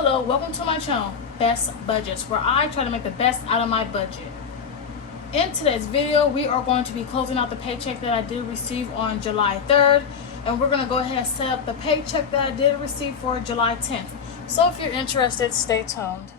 Hello, welcome to my channel, Best Budgets, where I try to make the best out of my budget. In today's video, we are going to be closing out the paycheck that I did receive on July 3rd, and we're going to go ahead and set up the paycheck that I did receive for July 10th. So if you're interested, stay tuned.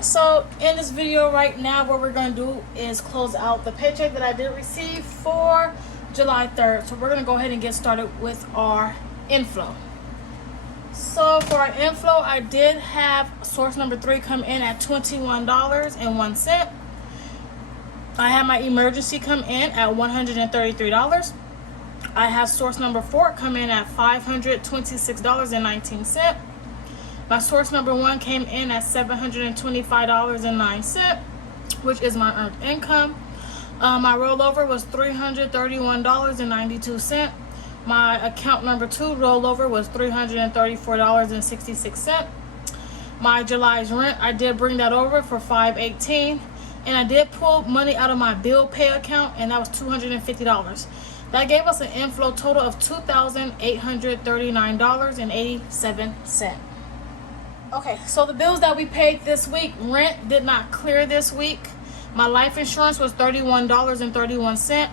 So in this video right now, what we're going to do is close out the paycheck that I did receive for July 3rd. So we're going to go ahead and get started with our inflow. So for our inflow, I did have source number 3 come in at $21.01. I had my emergency come in at $133. I have source number 4 come in at $526.19. My source number 1 came in at $725.09, which is my earned income. My rollover was $331.92. My account number 2 rollover was $334.66. My July's rent, I did bring that over for $518, and I did pull money out of my bill pay account, and that was $250. That gave us an inflow total of $2,839.87. Okay, so the bills that we paid this week, rent did not clear this week. My life insurance was $31.31.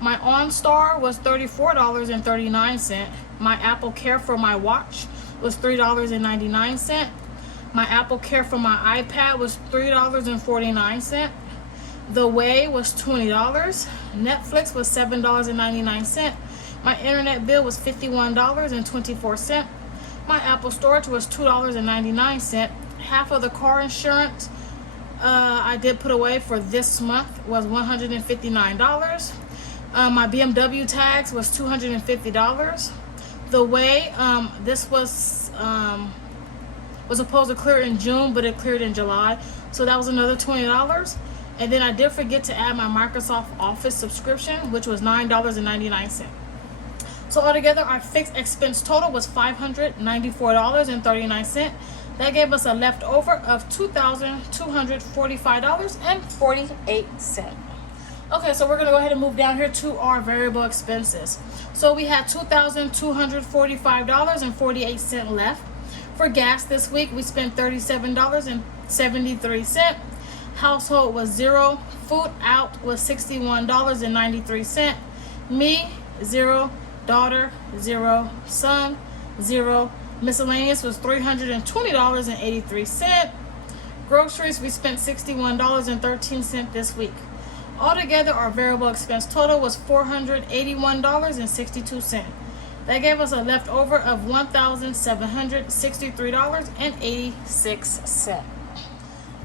My OnStar was $34.39. My Apple Care for my watch was $3.99. My Apple Care for my iPad was $3.49. The Way was $20. Netflix was $7.99. My internet bill was $51.24. My Apple storage was $2.99. Half of the car insurance I did put away for this month was $159. My BMW tags was $250. The Way, this was supposed to clear in June, but it cleared in July, so that was another $20. And then I did forget to add my Microsoft Office subscription, which was $9.99. So altogether, our fixed expense total was $594.39. That gave us a leftover of $2,245.48. Okay, so we're going to go ahead and move down here to our variable expenses. So we had $2,245.48 left. For gas this week, we spent $37.73. Household was $0. Food out was $61.93. Me, $0. Daughter, $0. Son, $0. Miscellaneous was $320.83. Groceries, we spent $61.13 this week. Altogether, our variable expense total was $481.62. That gave us a leftover of $1,763.86.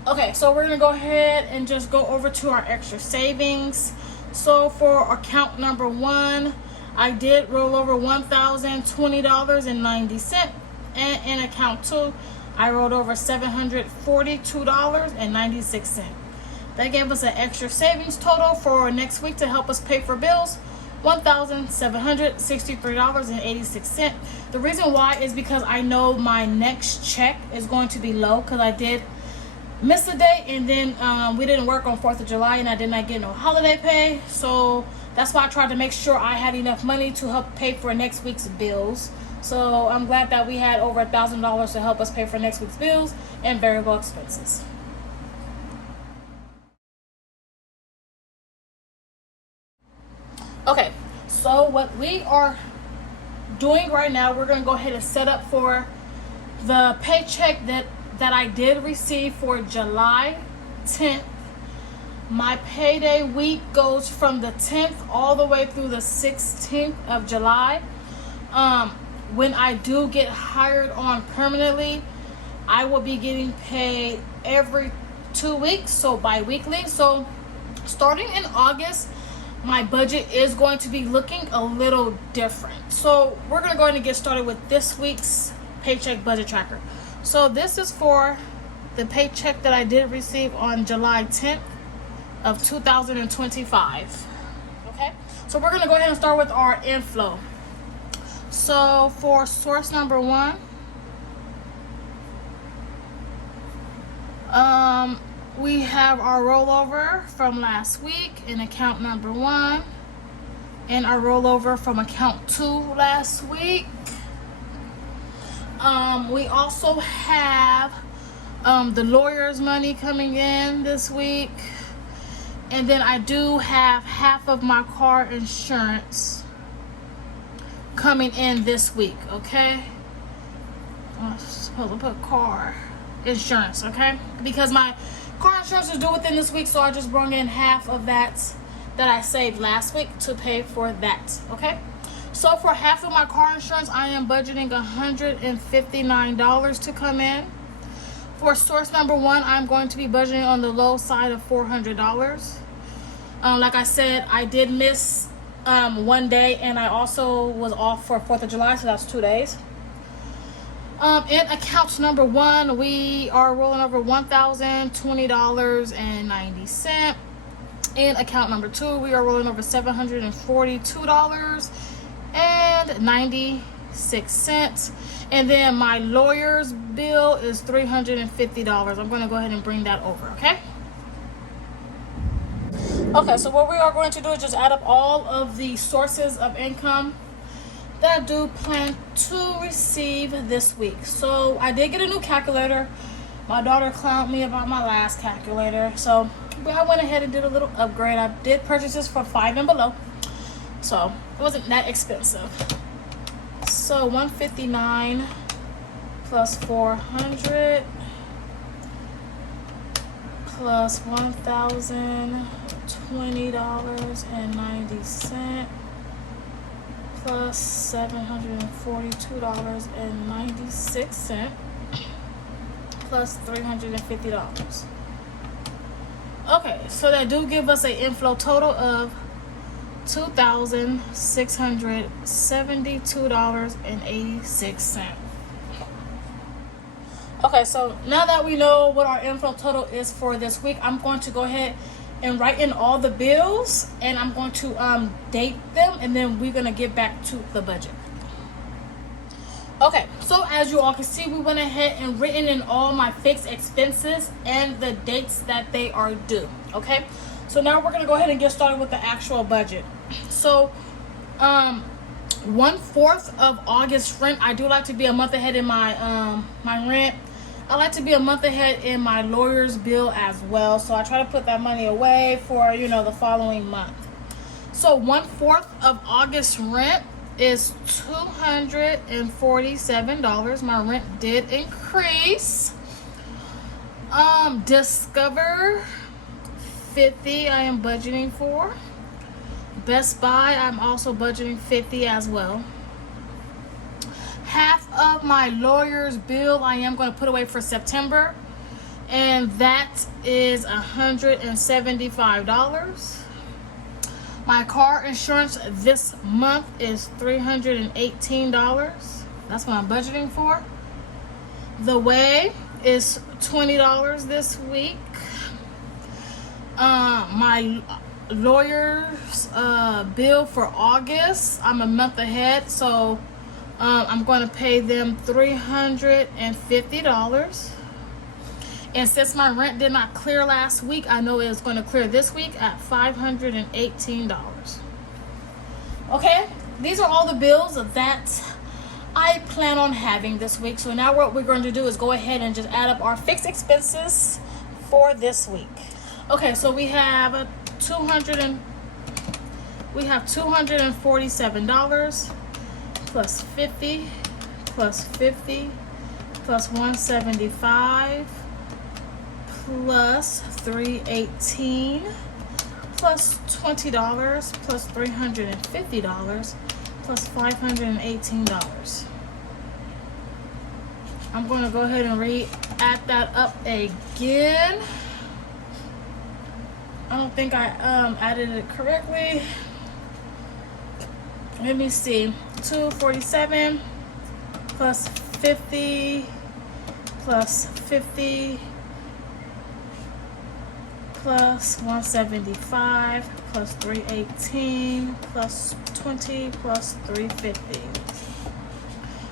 Okay, so we're going to go ahead and just go over to our extra savings. So for account number 1, I did roll over $1,020.90, and in account 2, I rolled over $742.96. That gave us an extra savings total for next week to help us pay for bills, $1,763.86. The reason why is because I know my next check is going to be low because I did miss a day, and then we didn't work on 4th of July, and I did not get no holiday pay, so that's why I tried to make sure I had enough money to help pay for next week's bills. So I'm glad that we had over $1,000 to help us pay for next week's bills and variable expenses. Okay, so what we are doing right now, we're going to go ahead and set up for the paycheck that I did receive for July 10th. My payday week goes from the 10th all the way through the 16th of July. When I do get hired on permanently, I will be getting paid every 2 weeks, so bi-weekly. So starting in August, my budget is going to be looking a little different. So we're going to go ahead and get started with this week's paycheck budget tracker. So this is for the paycheck that I did receive on July 10th of 2025. Okay, so we're gonna go ahead and start with our inflow. So for source number one, we have our rollover from last week in account number one, and our rollover from account two last week. We also have the lawyer's money coming in this week, and then I do have half of my car insurance coming in this week. Okay, I'm supposed to put car insurance, okay, because my car insurance is due within this week, so I just brought in half of that I saved last week to pay for that. Okay, so for half of my car insurance, I am budgeting $159 to come in. For source number one, I'm going to be budgeting on the low side of $400. Like I said, I did miss one day, and I also was off for 4th of July, so that's 2 days. In account number one, we are rolling over $1,020.90. In account number two, we are rolling over $742.96. And then my lawyer's bill is $350. I'm going to go ahead and bring that over, okay? Okay, so what we are going to do is just add up all of the sources of income that I do plan to receive this week. So I did get a new calculator. My daughter clowned me about my last calculator, so I went ahead and did a little upgrade. I did purchase this for 5 and below, so it wasn't that expensive. So 159 plus 400 plus $1,020.90 plus $742.96 plus $350. Okay, so that do give us an inflow total of $2,672.86. Okay, so now that we know what our inflow total is for this week, I'm going to go ahead and write in all the bills, and I'm going to date them, and then we're going to get back to the budget. Okay, so as you all can see, we went ahead and written in all my fixed expenses and the dates that they are due. Okay, so now we're going to go ahead and get started with the actual budget. So 1/4 of August rent, I do like to be a month ahead in my my rent. I like to be a month ahead in my lawyer's bill as well, so I try to put that money away for, you know, the following month. So 1/4 of August rent is $247. My rent did increase. Discover 50 I am budgeting for. Best Buy, I'm also budgeting 50 as well. Half of my lawyer's bill I am going to put away for September, and that is $175. My car insurance this month is $318. That's what I'm budgeting for. The Way is $20 this week. My lawyer's bill for August, I'm a month ahead, so I'm going to pay them $350. And since my rent did not clear last week, I know it's going to clear this week at $518. Okay, these are all the bills that I plan on having this week. So now what we're going to do is go ahead and just add up our fixed expenses for this week. Okay, so we have $247 plus 50 plus 50 plus 175 plus 318 plus $20 plus $350 plus $518. I'm going to go ahead and add that up again. I don't think I added it correctly. Let me see. 247 plus 50 plus 50 plus 175 plus 318 plus 20 plus 350.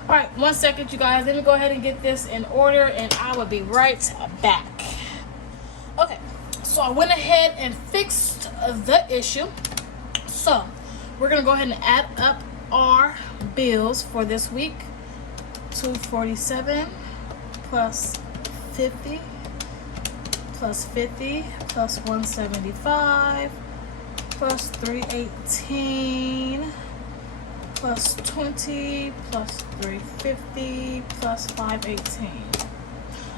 All right, 1 second, you guys. Let me go ahead and get this in order, and I will be right back. Okay, so I went ahead and fixed the issue. So we're gonna go ahead and add up our bills for this week. 247 plus 50 plus 50 plus 175 plus 318 plus 20 plus 350 plus 518.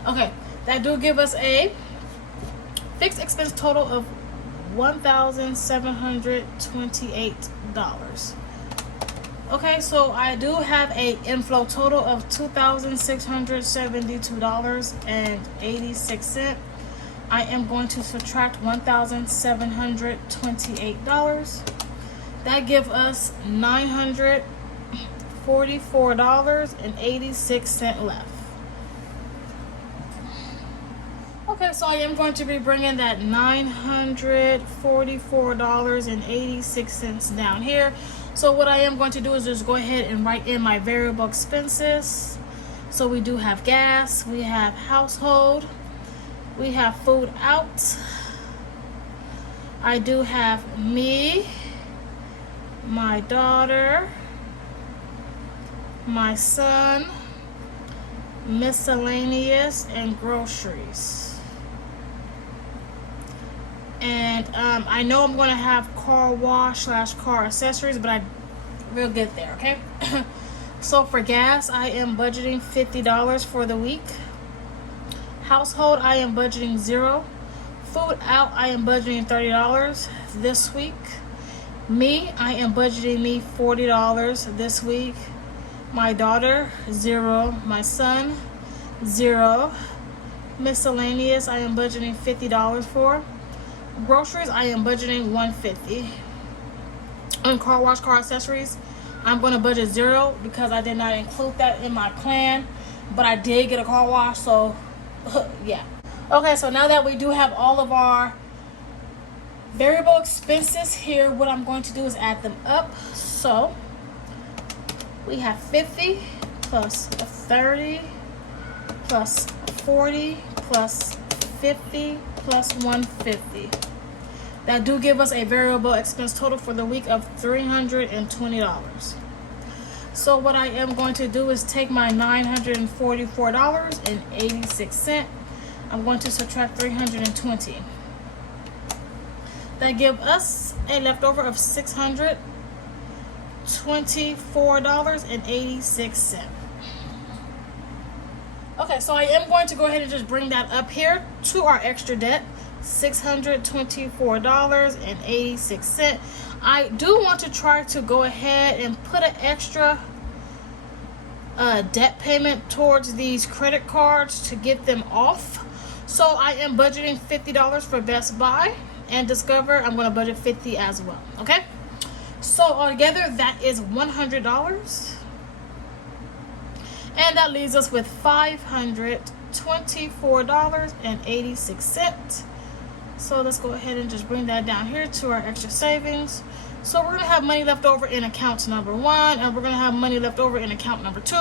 Okay, that do give us a fixed expense total of $1,728. Okay, so I do have a inflow total of $2,672.86. I am going to subtract $1,728. That gives us $944.86 left. Okay, so I am going to be bringing that $944.86 down here. So what I am going to do is just go ahead and write in my variable expenses. So we do have gas, we have household, we have food out. I do have me, my daughter, my son, miscellaneous, and groceries. And I know I'm going to have car wash / car accessories, but we'll get there, okay? So for gas, I am budgeting $50 for the week. Household, I am budgeting $0. Food out, I am budgeting $30 this week. Me, I am budgeting me $40 this week. My daughter, $0. My son, $0. Miscellaneous, I am budgeting $50 for. Groceries, I am budgeting $150. On car wash, car accessories, I'm going to budget $0 because I did not include that in my plan, but I did get a car wash, so yeah. Okay, so now that we do have all of our variable expenses here, what I'm going to do is add them up. So we have 50 plus 30 plus 40 plus 50 plus 150. That do give us a variable expense total for the week of $320. So what I am going to do is take my $944.86. I'm going to subtract 320. That gives us a leftover of $624.86. Okay, so I am going to go ahead and just bring that up here to our extra debt, $624.86. I do want to try to go ahead and put an extra debt payment towards these credit cards to get them off. So I am budgeting $50 for Best Buy and Discover. I'm going to budget $50 as well. Okay, so altogether that is $100. And that leaves us with $524.86. So let's go ahead and just bring that down here to our extra savings. So we're going to have money left over in account number 1, and we're going to have money left over in account number 2.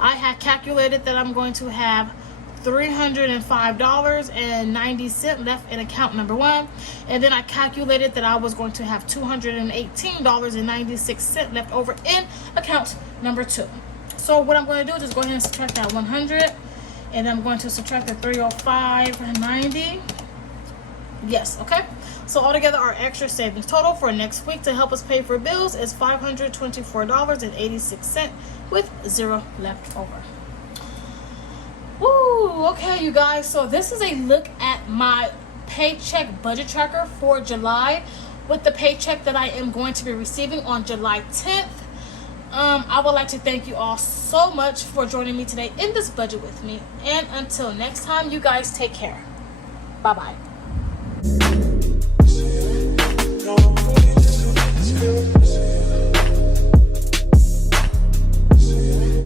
I had calculated that I'm going to have $305.90 left in account number 1, and then I calculated that I was going to have $218.96 left over in account number 2. So what I'm going to do is just go ahead and subtract that 100, and I'm going to subtract the 305.90. Yes, okay. So altogether, our extra savings total for next week to help us pay for bills is $524.86 with $0 left over. Woo, okay, you guys. So this is a look at my paycheck budget tracker for July with the paycheck that I am going to be receiving on July 10th. I would like to thank you all so much for joining me today in this budget with me. And until next time, you guys take care. Bye-bye.